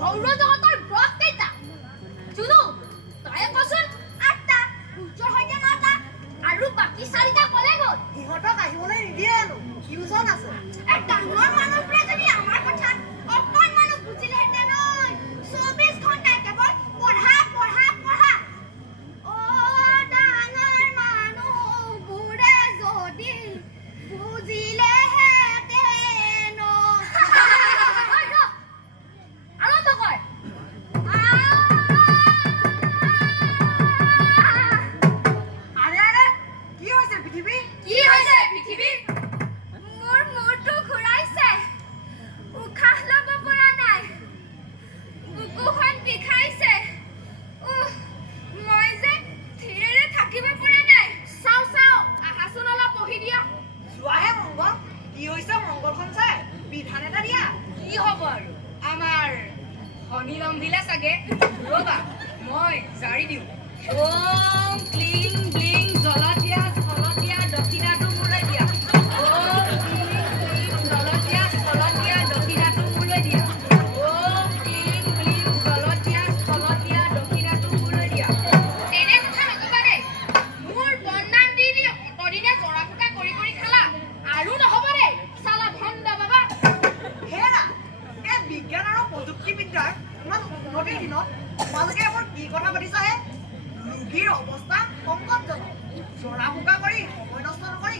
সৌৰজগতৰ গ্ৰহ কেইটা? জুনু, তই কচোন। 8টা, সূৰ্যৰ সৈতে 9টা, আৰু বাকী 4টা ক'লে গ'ল? ইহঁতক আহিবলৈ নিদিয়ে জানো? টিউচন আছে। ডাঙৰ মানুহবোৰে যদি আমাৰ কথা অকণমানো বুজিলেহেঁতেন নহয়। 24 ঘণ্টাই কেৱল পঢ়া পঢ়া পঢ়া। অ' ডাঙৰ মানুহবোৰে যদি বুজিলেহেঁতেন। আৰম্ভ কৰ। আৰে আৰে, কি হৈছে পৃথিৱী? কি হৈছে পৃথিৱী? মোৰ মূৰটো ঘূৰাইছে, উশাহ ল'ব পৰা নাই, বুকুখন বিষাইছে, মই যে থিৰেৰে থাকিব পৰা নাই। চাও চাও, আহাচোন অলপ বহি দিয়া। চোৱাহে মংগল, কি হৈছে মংগলখন চাই বিধান এটা দিয়া। কি হ'ব আৰু আমাৰ শনি ৰন্ধিলে চাগে। ৰ'বা মই জাৰি দিওঁ। ওম ক্লিং ব্লিং জলতীয়া স্থলতীয়া দক্ষিণাটো মোলৈ দিয়া। ওম ক্লিং ব্লিং জলতীয়া স্থলতীয়া দক্ষিণাটো মোলৈ দিয়া। ওম ক্লিং ব্লিং জলতীয়া স্থলতীয়া দক্ষিণাটো মোলৈ দিয়া। তেনে কথা নকবা দেই। মোৰ বদনাম দি দি অতদিনে জৰা ফুকা কৰি কৰি খালা। আৰু নহ'ব দেই, চালা ভণ্ড বাবা। হেৰা, এই বিজ্ঞান আৰু প্ৰযুক্তিবিদ্যাৰ ইমান উন্নতিৰ দিনত তোমালোকে এইবোৰ কি কথা পাতিছাহে? ৰোগীৰ অৱস্থা সংকটজনক। জৰা ফুকা কৰি সময় নষ্ট নকৰি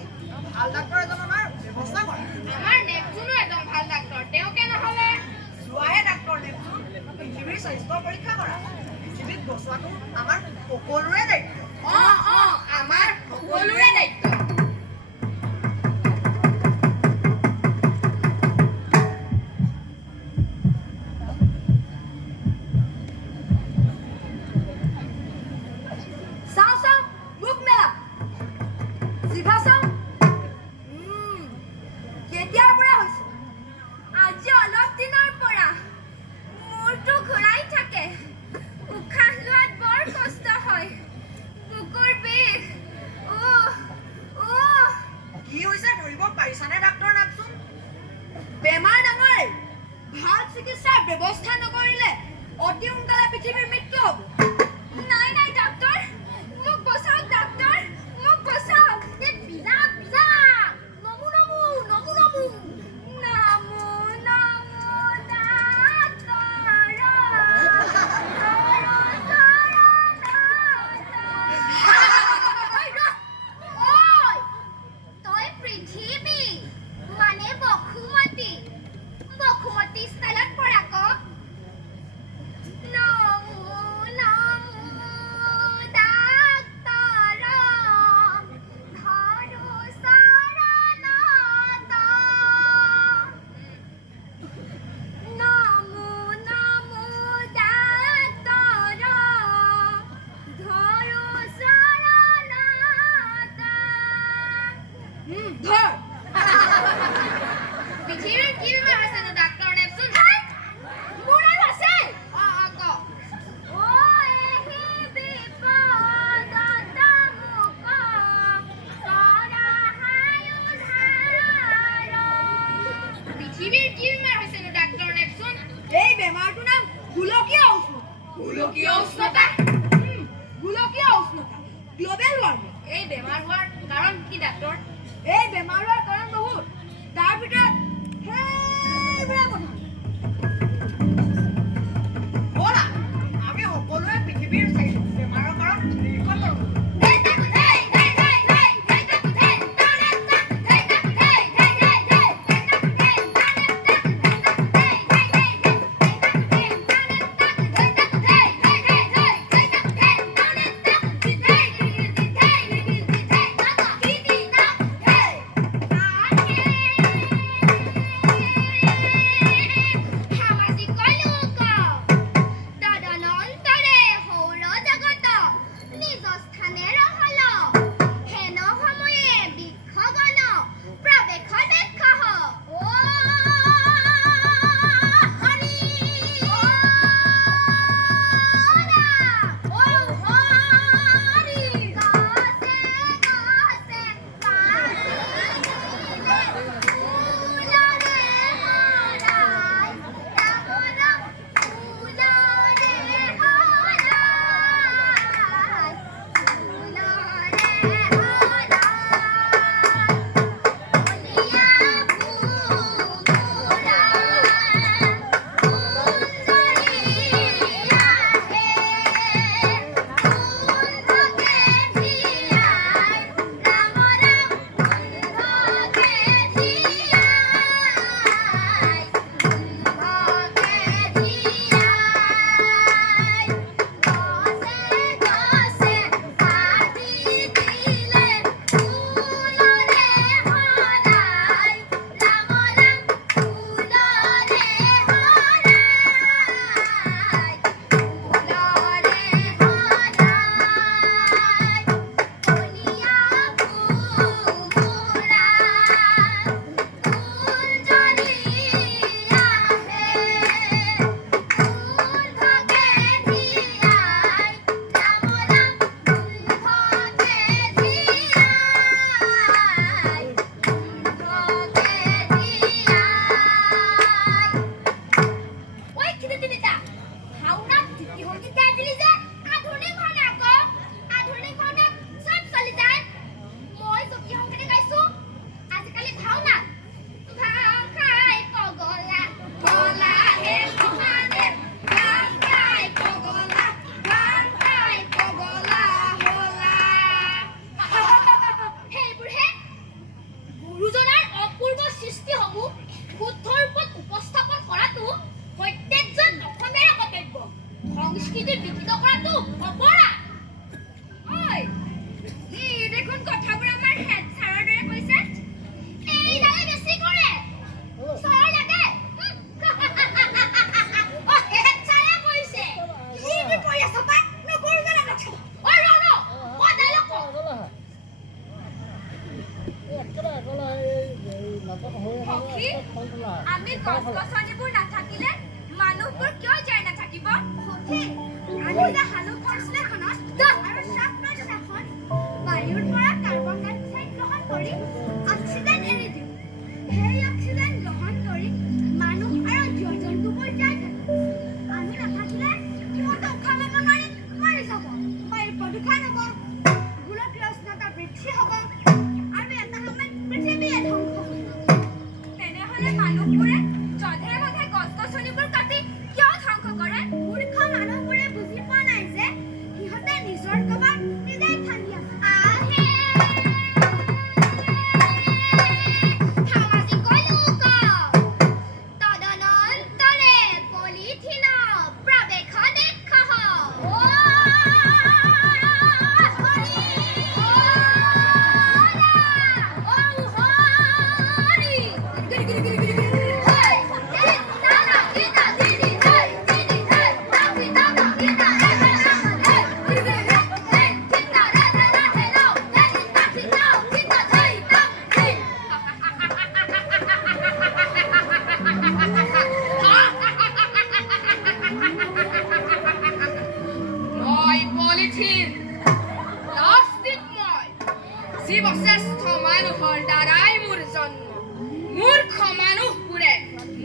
ভাল ডাক্তৰ এজন অনাৰ ব্যৱস্থা কৰা। আমাৰ নেপচুনো এজন ভাল ডাক্তৰ, তেওঁকে নহ'লে। চোৱাহে ডাক্তৰ নেপচুন, পৃথিৱীৰ স্বাস্থ্য পৰীক্ষা কৰা। পৃথিৱীক বচোৱাটো আমাৰ সকলোৰে দায়িত্ব। আমাৰ সকলোৰে দায়িত্ব। চাও চাও, মুখ মেলা, জিভা চাও। কেতিয়াৰ পৰা হৈছে? আজি অলপ দিনৰ পৰা। মূৰটো ঘূৰাই থাকে, উশাহ লোৱাত বৰ কষ্ট হয়, বুকুৰ বিষ। কি হৈছে ধৰিব পাৰিছানে ডাক্তৰ নেপচুন? বেমাৰ ডাঙৰে, ভাল চিকিৎসাৰ ব্যৱস্থা নকৰিলে অতি সোনকালে পৃথিৱীৰ মৃত্যু হ'ব। নাই নাই ডাক্তৰ, মোক বচাওক ডাক্তৰ, মোক বচাওক। বিলাক বিলাক, নমো নমো নমো নমো, নমো নমো ডাক্তৰ। ঐ, তই পৃথিৱী মানে বসুমতী, বসুমতী ষ্টাইলত পঢ় আকৌ। নমো নমো ডাক্তৰ, ধৰো চৰণত। নমো নমো ডাক্তৰ, ধৰো চৰণত। ধৰ। পৃথিৱীৰ কি বেমাৰ হৈছেনো ডাক্তৰ নেপচুন? মোৰ আৰু আছে। ক। পৃথিৱীৰ কি বেমাৰ হৈছেনো ডাক্তৰ নেপচুন? এই বেমাৰটোৰ নাম গোলকীয় উষ্ণতা। গোলকীয় উষ্ণতা? গোলকীয় উষ্ণতা, গ্ল'বেল ৱাৰ্মিং। এই বেমাৰ হোৱাৰ কাৰণ কি ডাক্তৰ? এই বেমাৰ হোৱাৰ কাৰণ বহুত, তাৰ ভিতৰত সেইবিলাক কথা। ব'লা, আমি সকলোৱে পৃথিৱীৰ বেমাৰৰ কাৰণ নিৰীক্ষণ কৰোঁ। সাক্ষী তিনিটা ভাওনাত জিতি সংগীত গাই দিলি যে আধুনিক ভাওনা আকৌ আধুনিক ভাওনাত চব চলি যায় মই জকি সংগীত গাইছো আজিকালি ভাওনাত ভাং খাই পগলা গলা হে মহাদেৱ ভাং খাই পগলা হলা সেইবোৰহে গুৰুজনাৰ অপূৰ্ব সৃষ্টিসমূহ শুদ্ধ ৰূপত উপস্থাপন কৰাটো প্ৰত্যেকজন অসমীয়াৰ কৰ্তব্য সংস্কৃতি বিকৃত কৰাটো অপৰাধ ঐ এই দেখোন কথাবোৰ আমাৰ হেড ছাৰৰ দৰে কৈছে এইডালে বেছি কৰে ছাৰ লাগে অ হেড ছাৰে কৈছে কি কৰি আছ পাই নকৰো জানা নাথাক ঐ ৰ ৰ ডাইলগ সখী, আমি গছ-গছনিবোৰ নাথাকিলে মানুহবোৰ কিয় জীয়াই নাথাকিব? সখী, আমি যে হালুকৰ শ্লেষণত আৰু শ্বাস-প্ৰশ্বাসত বায়ুৰ পৰা কাৰ্বন ডাই অক্সাইড গ্ৰহণ কৰি অক্সিজেন এৰি দিওঁ। সেই অক্সিজেন গ্ৰহণ কৰি মানুহ আৰু জীৱ-জন্তুবোৰ জীয়াই থাকে। আমি নাথাকিলে সিহঁতে উশাহ ল'ব নোৱাৰি মৰি যাব। বায়ুৰ প্ৰদূষণ হ'ব, গোলকীয় উষ্ণতা বৃদ্ধি হ'ব আৰু এটা সময়ত পৃথিৱীয়ে ধ্বংস হ'ব। তেনেহ'লে মানুহবোৰে যধে মধে গছ-গছনিবোৰ কাটি কিয় ধ্বংস কৰে? মূৰ্খ মানুহবোৰে বুজি পোৱা নাই যে সিহঁতে নিজৰ কবাত নিজেই খান্দি আছে। সামাজিক লোক তদনন্তৰে পলিথিন প্ৰৱেশ দেখাহ মই পলিথিন প্লাষ্টিক মই জীৱশ্ৰেষ্ঠ মানুহৰ দ্বাৰাই মোৰ জন্ম মূৰ্খ মানুহবোৰে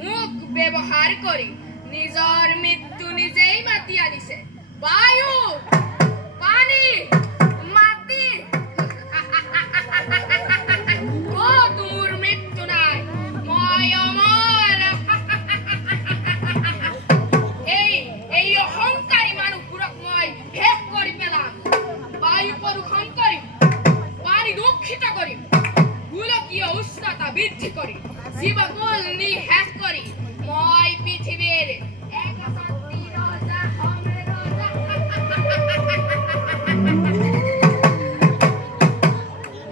মোক ব্যৱহাৰ কৰি নিজৰ মৃত্যু নিজেই মাতি আনিছে বায়ু পানী মাটি ক'তো মোৰ মৃত্যু নাই মই অমৰ এই অহংকাৰী মানুহবোৰক মই শেষ কৰি পেলাম বায়ু প্ৰদূষণ কৰিম পানী দূষিত কৰিম গোলকীয় উষ্ণতা বৃদ্ধি কৰি জীৱকুল নিঃশেষ কৰি মই পৃথিৱীৰ একমাত্ৰ ৰজা হ'ম ৰজা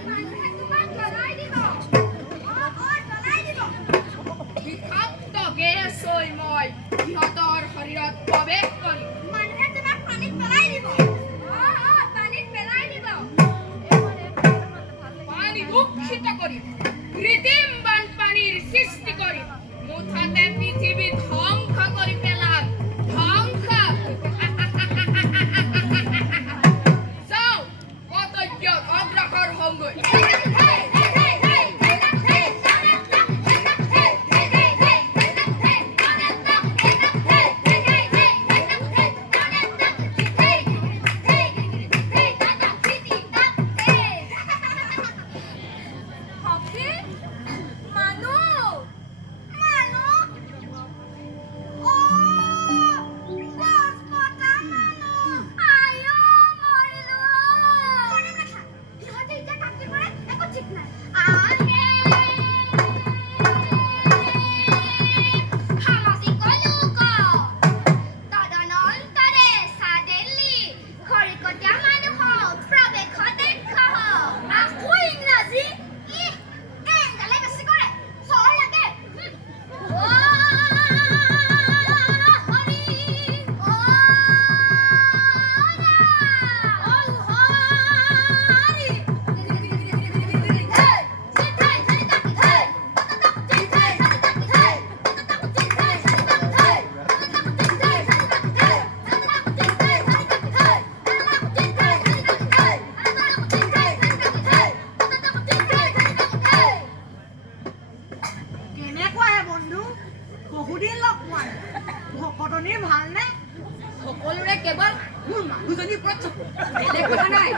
মানুহে তোমাক জ্বলাই দিব জ্বলাই দিব বিষাক্ত গেছ হৈ মই সিহঁতৰ শৰীৰত প্ৰৱেশ কৰিম মানুহে তোমাক পানীত পেলাই দিব পানীত পেলাই দিব পানী দূষিত কৰিম কৃত্ৰিম বানপানীৰ সৃষ্টি কৰিম মুঠতে পৃথিৱী ধ্বংস কৰি পেলাম ধ্বংস যাওঁ কৰ্তব্যত অগ্ৰসৰ হওঁগৈ কটনীৰ ভালনে? সকলোৰে কেৱল মোৰ মানুহজনীৰ ওপৰত চকু বেলেগ কথা নাই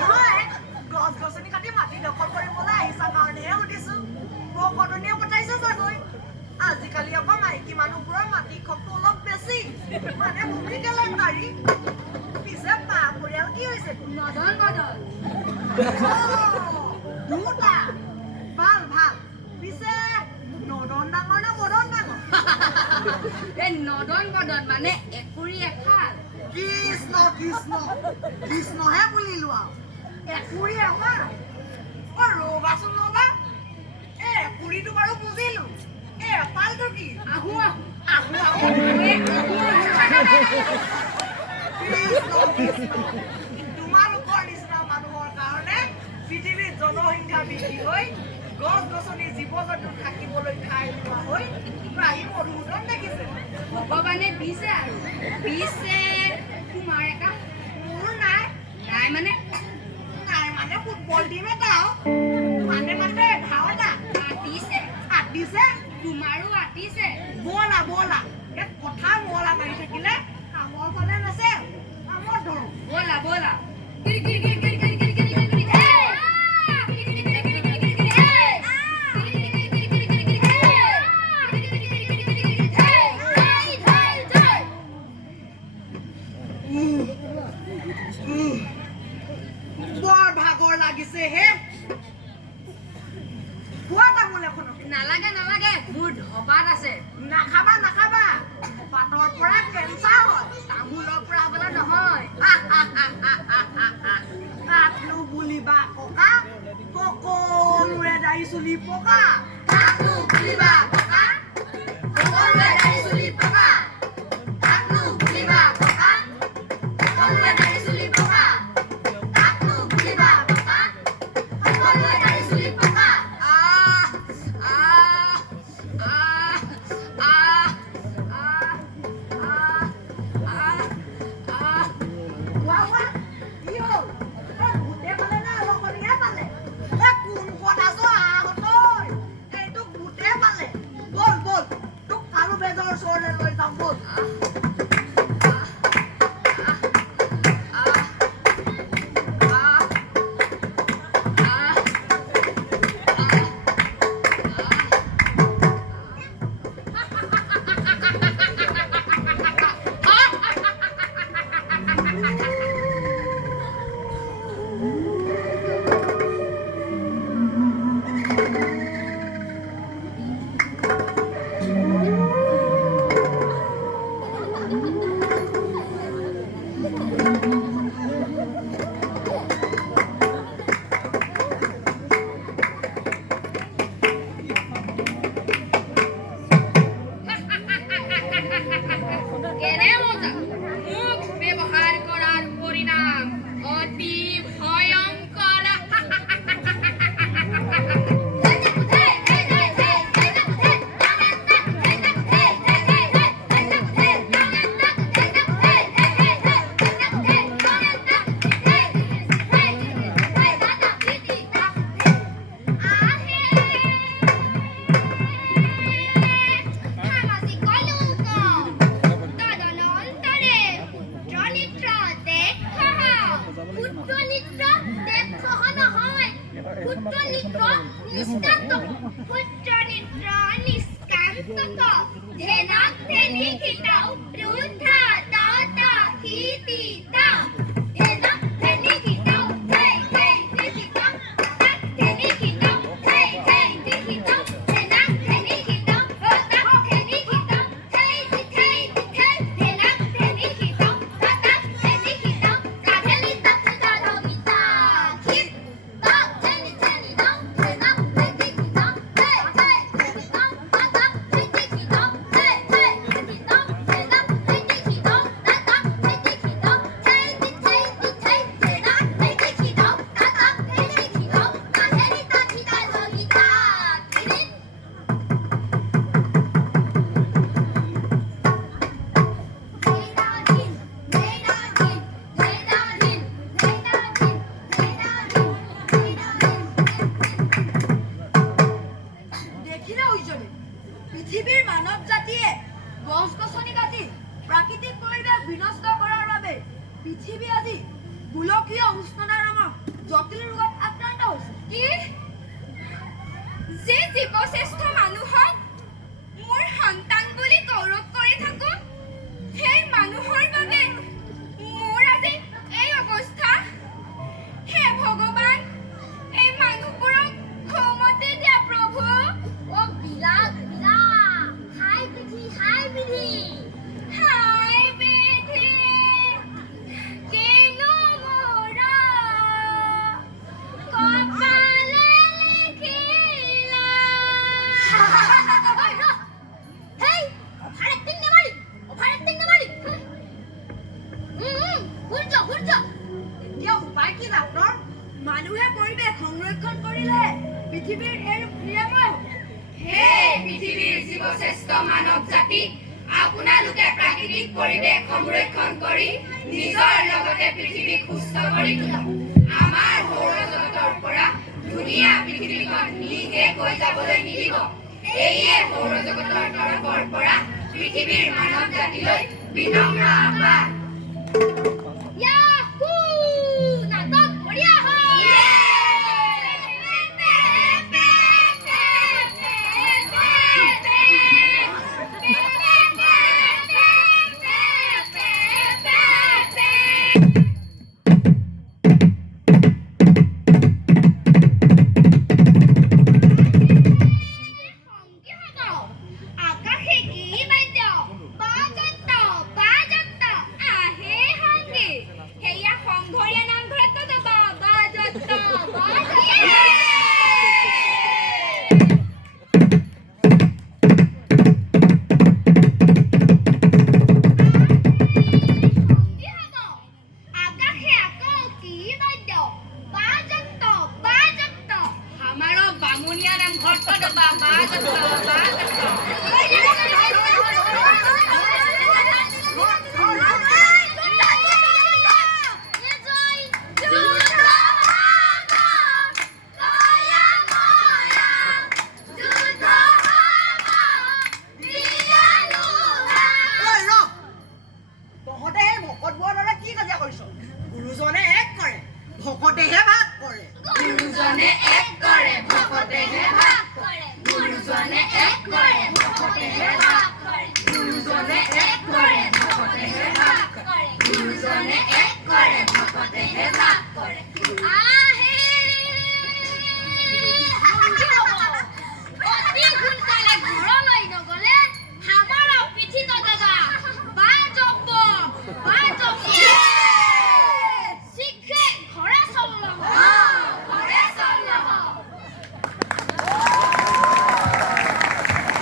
নহয়, গছ-গছনি কাটি মাটি দখল কৰিবলৈ আহিছা কাৰণেহে সুধিছো। বৰ কটনীয়ে পঠাইছে চাগৈ। আজিকালি আকৌ মাইকী মানুহবোৰৰ মাটি খকটো অলপ বেছি, মানে ভূমি কেলেংকাৰী। পিছে পা পৰিয়াল কি হৈছে? নদন বদন দুটা ভাল ভাল। পিছে নদন ডাঙৰ নে মদন ডাঙৰ? এই নদন বদন মানে একুৰি এফাল কৃষ্ণ কৃষ্ণ কৃষ্ণহে বুলিলো আৰু একুৰি এফাল। ৰ'বাচোন ৰ'বা, এই একুৰিটো বাৰু বুজিলো, এই এফালটো কি? আহো আহো আহো আহো। কৃষ্ণ কৃষ্ণ, তোমালোকৰ নিচিনা মানুহৰ কাৰণে পৃথিৱীত জনসংখ্যা বৃদ্ধি হৈ গছ-গছনি জীৱ-জন্তু থাকিবলৈ ঠাই নোহোৱা হৈ প্ৰায় মধুসূদন দেখিছে। ভগৱানে দিছে আৰু দিছে তোমাৰ এটা মোৰ নাই নাই মানে নাই মানে ফুটবল টিম এটা মানে 11টা আতিছে আতিছে। তোমাৰো আতিছে ব'লা ব'লা, এই কথা মহলা মাৰি থাকিলে কামৰ ফালে নাছে, কামত ধৰো। ব'লা ব'লা কিৰি কিৰি কিৰি কিৰি কিৰি কিৰি কিৰি কিৰি কিৰি বৰ ভাগৰ লাগিছে হে। খোৱা তামোল এখনক। নালাগে নালাগে মোৰ ধপাত আছে নাখাবা নাখাবা, পাতৰ পৰা কেঞ্চাৰ হয়, তামোলৰ পৰা বোলে নহয় কাকনো বুলিবা ককা, সকলোৰে দাড়ি চুলি পকা। কাকনো বুলিবা ককা, সকলোৰে দাড়ি চুলি পকা। কাকনো বুলিবা ককা, সকলোৰে দাড়ি চুলি পকা। কাকনো বুলিবা ককা, সকলোৰে দাড়ি চুলি পকা। গোলকীয় উষ্ণতা নামৰ জটিল ৰোগত আক্ৰান্ত হৈছে। কি যি জীৱশ্ৰেষ্ঠ মানুহক মোৰ সন্তান বুলি গৌৰৱ কৰি থাকো, সেই মানুহৰ বাবে মোৰ আজি এই অৱস্থা। হে ভগৱান, এই মানুহবোৰক সৌমতি দিয়া প্ৰভু। অ বিৰাট বিৰা হাই বিধি হাই বিধি কেনো মোৰ কপালে লিখিলা। হেই অভাৰ এক্টিং নেমাৰি সূৰ্য এতিয়া উপায় কি ডাক্তৰ? মানুহে পৰিৱেশ সংৰক্ষণ কৰিলে পৃথিৱীৰ এই ৰূপ নিৰাময় হ'ব। হে পৃথিৱীৰ জীৱশ্ৰেষ্ঠ মানৱ জাতি, আপোনালোকে প্ৰাকৃতিক পৰিৱেশ সংৰক্ষণ কৰি নিজৰ লগতে পৃথিৱীক সুস্থ কৰি তোলক। আমাৰ সৌৰজগতৰ পৰা ধুনীয়া পৃথিৱীখন নিঃশেষ হৈ যাবলৈ নিদিব। এয়ে সৌৰজগতৰ তৰফৰ পৰা পৃথিৱীৰ মানৱ জাতিলৈ বিনম্ৰ আহ্বান। ইয়াহু! নাটক বঢ়িয়া হ'ল।